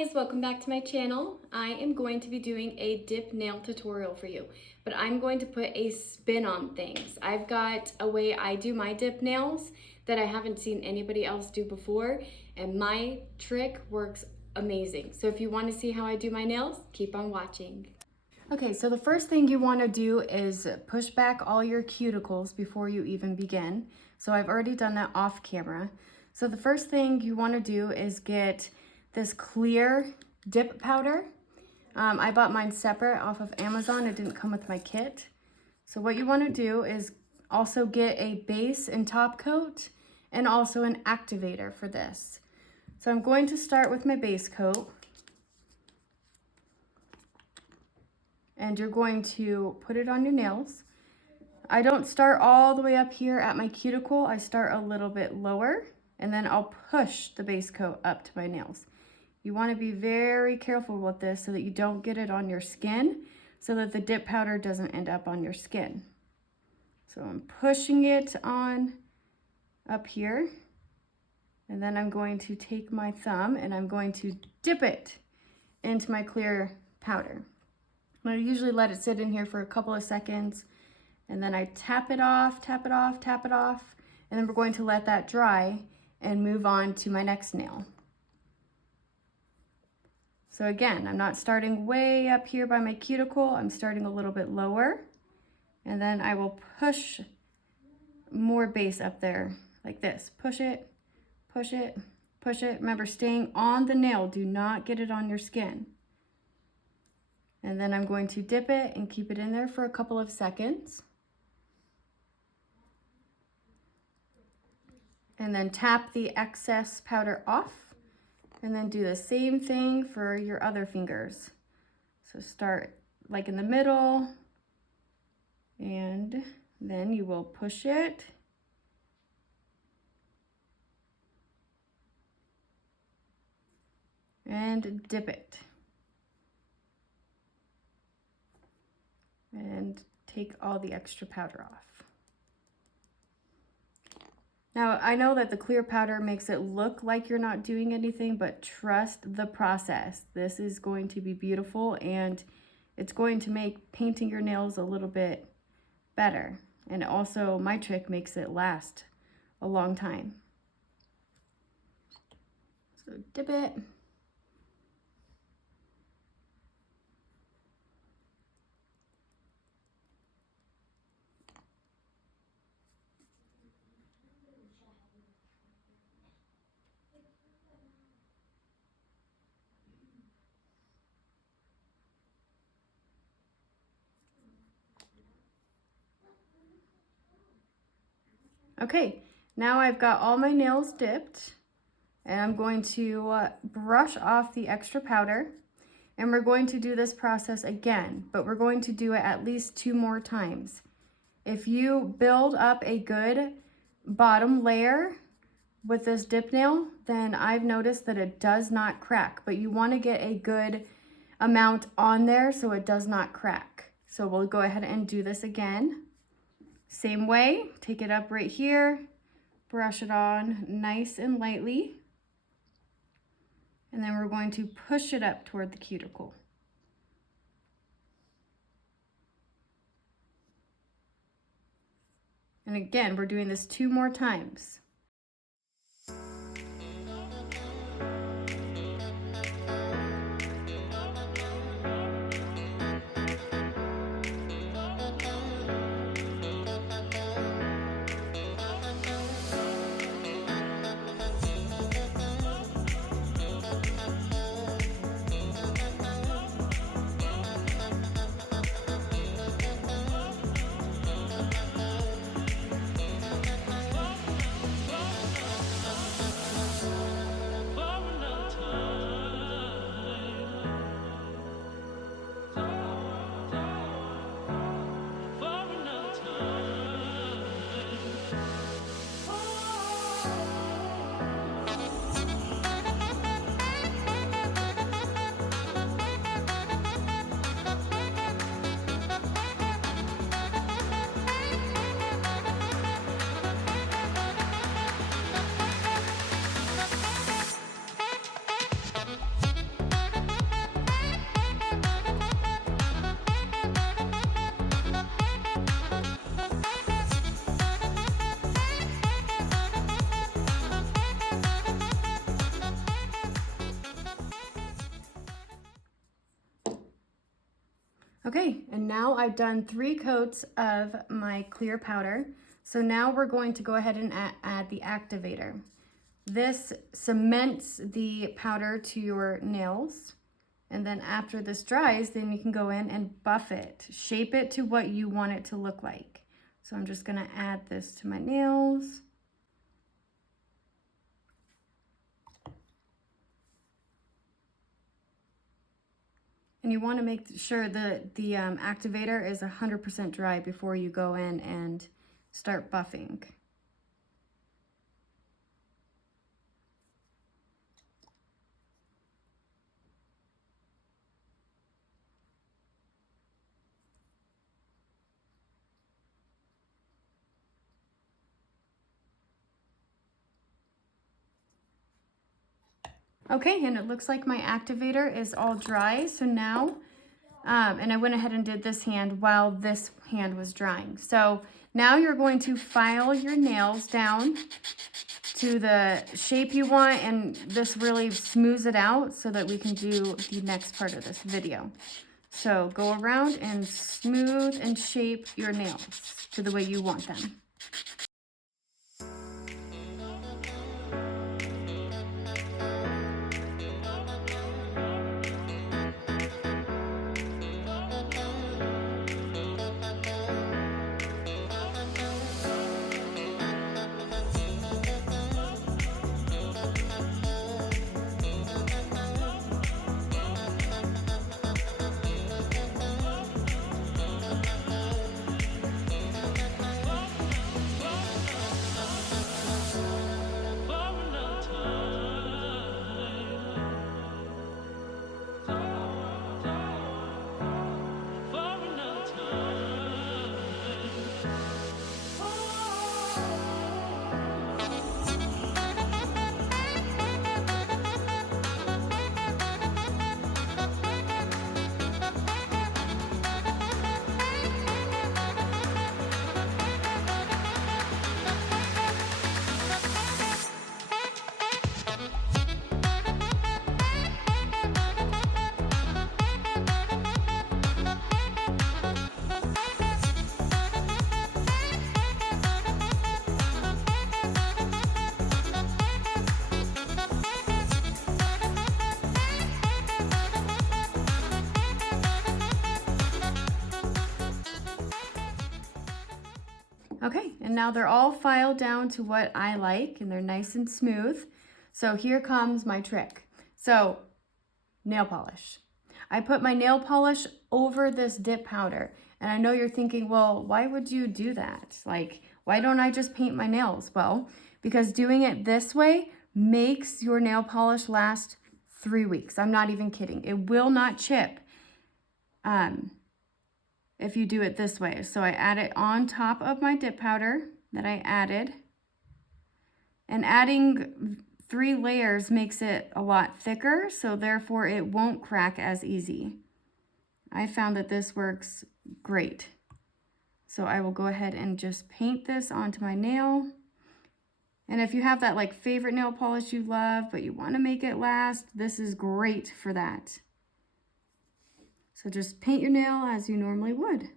guys, welcome back to my channel. I am going to be doing a dip nail tutorial for you, but I'm going to put a spin on things. I've got a way I do my dip nails that I haven't seen anybody else do before, and my trick works amazing. So if you want to see how I do my nails, keep on watching. Okay, so the first thing you want to do is push back all your cuticles before you even begin. So I've already done that off camera. So the first thing you want to do is get this clear dip powder. I bought mine separate off of Amazon. It didn't come with my kit. So what you want to do is also get a base and top coat and also an activator for this. So I'm going to start with my base coat. And you're going to put it on your nails. I don't start all the way up here at my cuticle. I start a little bit lower, and then I'll push the base coat up to my nails. You want to be very careful with this so that you don't get it on your skin, so that the dip powder doesn't end up on your skin. So I'm pushing it on up here, and then I'm going to take my thumb and I'm going to dip it into my clear powder. I usually let it sit in here for a couple of seconds, and then I tap it off, tap it off, tap it off, and then we're going to let that dry and move on to my next nail. So again, I'm not starting way up here by my cuticle, I'm starting a little bit lower, and then I will push more base up there like this. Push it, push it, push it. Remember, staying on the nail, do not get it on your skin. And then I'm going to dip it and keep it in there for a couple of seconds. And then tap the excess powder off. And then do the same thing for your other fingers. So start like in the middle. And then you will push it. And dip it. And take all the extra powder off. Now, I know that the clear powder makes it look like you're not doing anything, but trust the process. This is going to be beautiful, and it's going to make painting your nails a little bit better. And also, my trick makes it last a long time. So dip it. Okay, now I've got all my nails dipped, and I'm going to brush off the extra powder, and we're going to do this process again, but we're going to do it at least 2 more times. If you build up a good bottom layer with this dip nail, then I've noticed that it does not crack, but you want to get a good amount on there so it does not crack. So we'll go ahead and do this again. Same way, take it up right here, brush it on nice and lightly, and then we're going to push it up toward the cuticle. And again, we're doing this 2 more times. Okay, and now I've done 3 coats of my clear powder. So now we're going to go ahead and add the activator. This cements the powder to your nails. And then after this dries, then you can go in and buff it. Shape it to what you want it to look like. So I'm just gonna add this to my nails. And you want to make sure that the activator is 100% dry before you go in and start buffing. Okay, and it looks like my activator is all dry. So now, and I went ahead and did this hand while this hand was drying. So now you're going to file your nails down to the shape you want, and this really smooths it out so that we can do the next part of this video. So go around and smooth and shape your nails to the way you want them. Okay, and now they're all filed down to what I like, and they're nice and smooth. So here comes my trick. So, nail polish. I put my nail polish over this dip powder, and I know you're thinking, well, why would you do that? Like, why don't I just paint my nails? Well, because doing it this way makes your nail polish last 3 weeks. I'm not even kidding. It will not chip. If you do it this way. So I add it on top of my dip powder that I added. And adding 3 layers makes it a lot thicker, so therefore it won't crack as easy. I found that this works great. So I will go ahead and just paint this onto my nail. And if you have that like favorite nail polish you love, but you want to make it last, this is great for that. So just paint your nail as you normally would.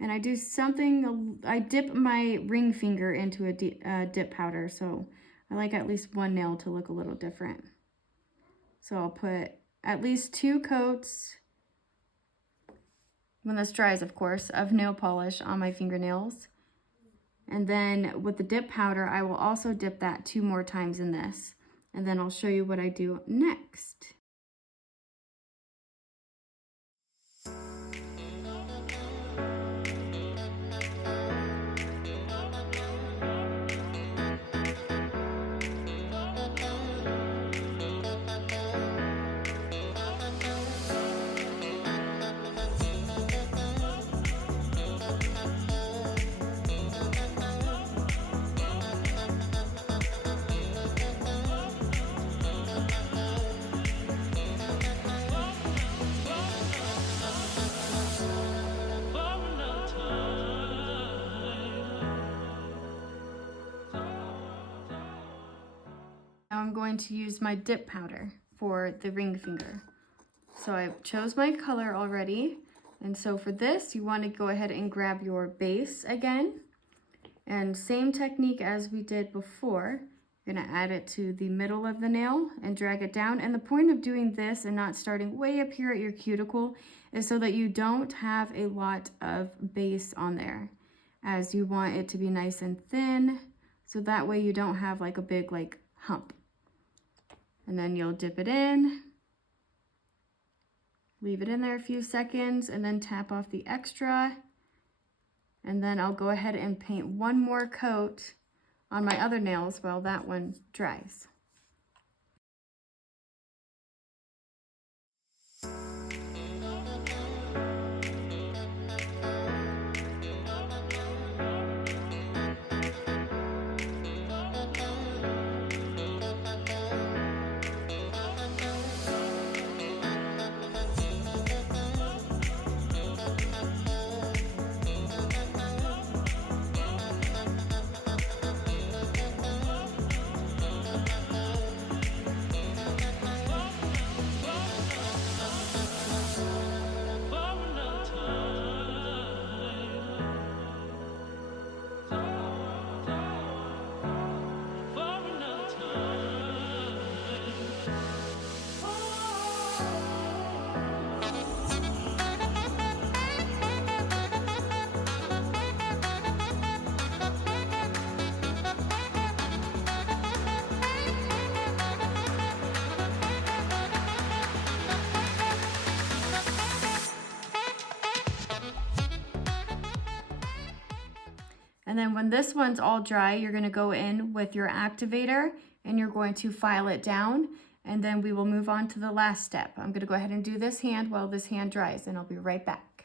And I do something, I dip my ring finger into a dip powder, so I like at least one nail to look a little different. So I'll put at least 2 coats, when this dries of course, of nail polish on my fingernails. And then with the dip powder, I will also dip that 2 more times in this. And then I'll show you what I do next. Now I'm going to use my dip powder for the ring finger. So I chose my color already. And so for this, you want to go ahead and grab your base again. And same technique as we did before. You're gonna add it to the middle of the nail and drag it down. And the point of doing this and not starting way up here at your cuticle is so that you don't have a lot of base on there, as you want it to be nice and thin. So that way you don't have like a big like hump. And then you'll dip it in, leave it in there a few seconds, and then tap off the extra. And then I'll go ahead and paint one more coat on my other nails while that one dries. And then when this one's all dry, you're gonna go in with your activator and you're going to file it down, and then we will move on to the last step. I'm gonna go ahead and do this hand while this hand dries, and I'll be right back.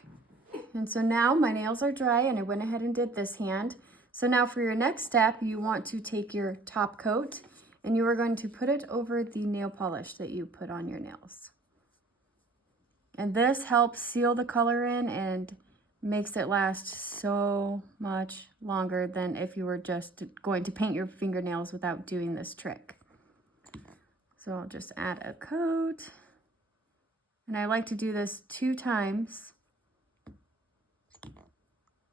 And so now my nails are dry and I went ahead and did this hand. So now for your next step, you want to take your top coat and you are going to put it over the nail polish that you put on your nails. And this helps seal the color in and makes it last so much longer than if you were just going to paint your fingernails without doing this trick. So I'll just add a coat. And I like to do this 2 times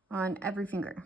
on every finger.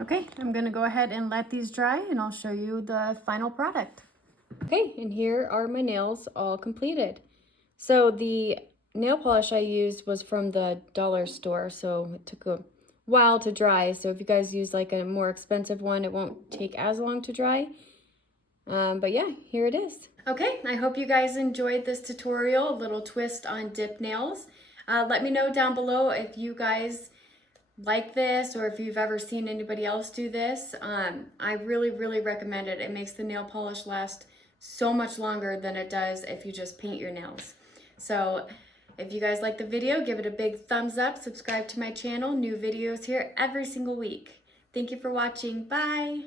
Okay, I'm gonna go ahead and let these dry and I'll show you the final product. Okay, and here are my nails all completed. So the nail polish I used was from the dollar store, so it took a while to dry. So if you guys use like a more expensive one, it won't take as long to dry. But yeah, here it is. Okay, I hope you guys enjoyed this tutorial, a little twist on dip nails. Let me know down below if you guys like this or if you've ever seen anybody else do this. I really recommend it. It makes the nail polish last so much longer than it does if you just paint your nails. So if you guys like the video, give it a big thumbs up, subscribe to my channel, new videos here every single week. Thank you for watching. Bye.